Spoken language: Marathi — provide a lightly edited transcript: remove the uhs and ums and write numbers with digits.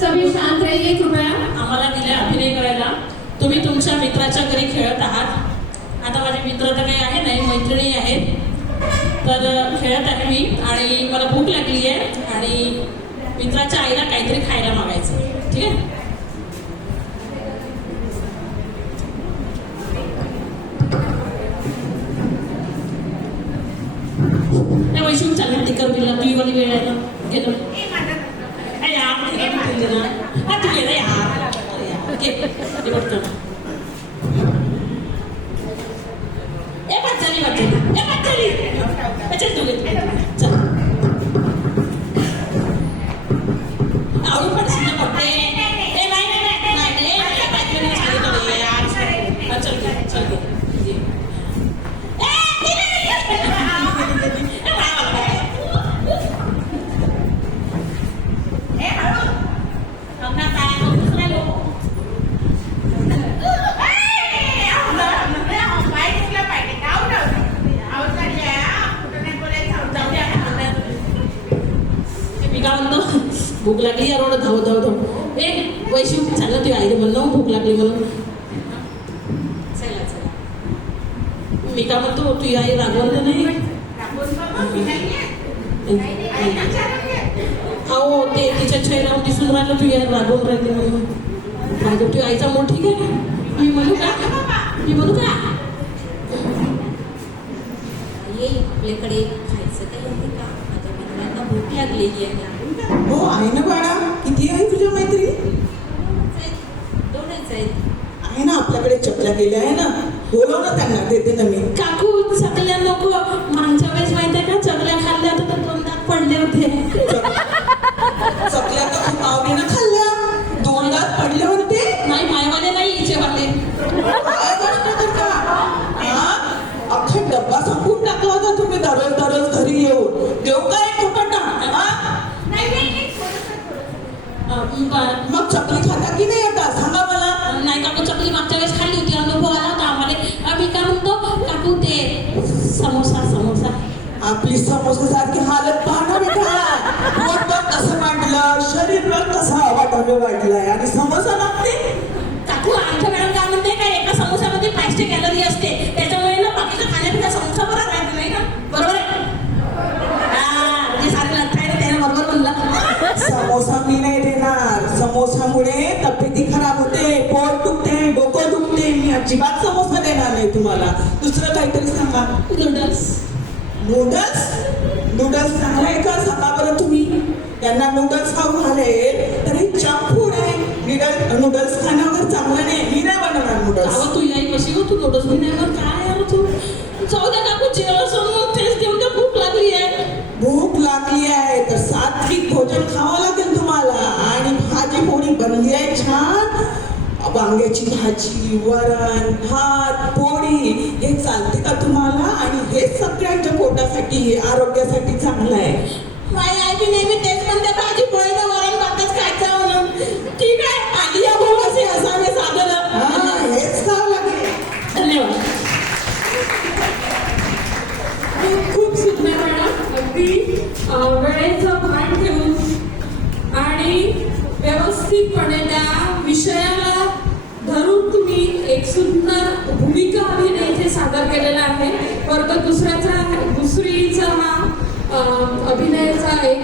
सभी शांत रहिए कृपया. आम्हाला दिले अभिनय करायला. तुम्ही तुमच्या मित्राच्या घरी खेळत आहात. आता माझे मित्र तर काही आहे नाही, मैत्रिणी आहेत. तर खेळत आहे मी आणि मला भूक लागली आहे आणि मित्राच्या आईला काहीतरी खायला मागायचं. ठीक आहे. त्या वैशिष्ट्य चालू टिकर दिला तुझी वाली वेळ आहे ना घेतो यार तू गेला यार घे बघतो चल तू घे चल आवडून पडशील ना पडते चल चल भूक लागली यार धाव धाव धाव ए वैशिव चाललं तू आईला म्हणलं भूक लागली म्हणून चला चला मी का म्हणतो तू आई रागवलं नाही अहो ते तिच्या चेहऱ्यावर दिसून राहिलं तू यार रागवून राहिली म्हणून तू आईचा मूड ठीक आहे मी म्हणू का ये आपल्याकडे खायचं काही आहे का माझ्या मित्रांना भूक लागलेली आहे. हो आहे ना बाळा. किती आहे तुझ्या मैत्रिणी? दोनच आहेत. आहे ना आपल्याकडे चपल्या गेल्या आहे ना बोलव ना त्यांना देते ना मी. काकू चकल्या नको मागच्या वेळेस माहितीये का चकल्या खाल्ल्या तर दोन दात पडले होते. चकल्या तर खूप आवडीनं खाल्ल्या 2 दात पडले होते. नाही मायवाले नाही इचेवाले. काय गोष्ट करता अख्खा डब्बा संपून टाकला होता तुम्ही दररोज घरी येऊन देऊ काय फुकटा. मग चकली खाता की नाही आता सांगा मला. नाही काकू चकली मागच्या वेळेस खाल्ली होती अनुभव आला होता आम्हाला. आम्ही काय म्हणतो काकू ते समोसा आपली समोसा सारखी हालत पाहणं बेटा. पोट बघ कसं वाटलं शरीर बघ कसं वाटावे वाटलंय आणि समोसा लागते. काकू आमच्या मॅडम काय म्हणते काय एका समोसामध्ये 500 कॅलरी असते त्याच्यामुळे ना बाकीचं खाण्यापिण्या समोसा बरा राहते नाही का. बरोबर आहे ते सारे लठ्ठ आहे त्याने बरोबर म्हणलं. समोसा मी नाही देणार. समोसामुळे तब्येती खराब होते पोट दुखते डोकं दुखते. मी अजिबात समोसा देणार नाही तुम्हाला. दुसरं काहीतरी सांगा. नूडल्स चांगलं आहे का सांगा बरं तुम्ही. त्यांना नूडल्स खाऊ घालेल तरी जंक फूड आहे. नूडल्स खाण्यावर चांगलं नाही. मी नाही बनवणार नूडल्स. अहो तू आई कशी हो तू नूडल्स बी नाही मग काय यार तू जाऊ दे काकू जेवण सोडून तेच देऊन त्या भूक लागली आहे. भूक लागली आहे तर सात्विक भोजन खावं लागेल तुम्हाला. आणि भाजी पोळी बनली आहे छान. वांग्याची भाजी वरण भात पोळी हे चालते का तुम्हाला. आणि हे सगळ्यांच्या पोटासाठी आरोग्यासाठी चांगलं आहे. माझी आई बी नेहमी तेच म्हणते भाजी पोळीला वरण भातच खायचं म्हणून. ठीक आहे आधी या भाऊ असे असावे साधन. हेच खावं लागेल. धन्यवाद. खूप सुंदर मॅडम. अगदी वेळेचं भान ठेवून आणि व्यवस्थितपणे त्या विषयाला धरून तुम्ही एक सुंदर भूमिका अभिनय इथे सादर केलेला आहे. वर्ग दुसरीचा हा अभिनयाचा एक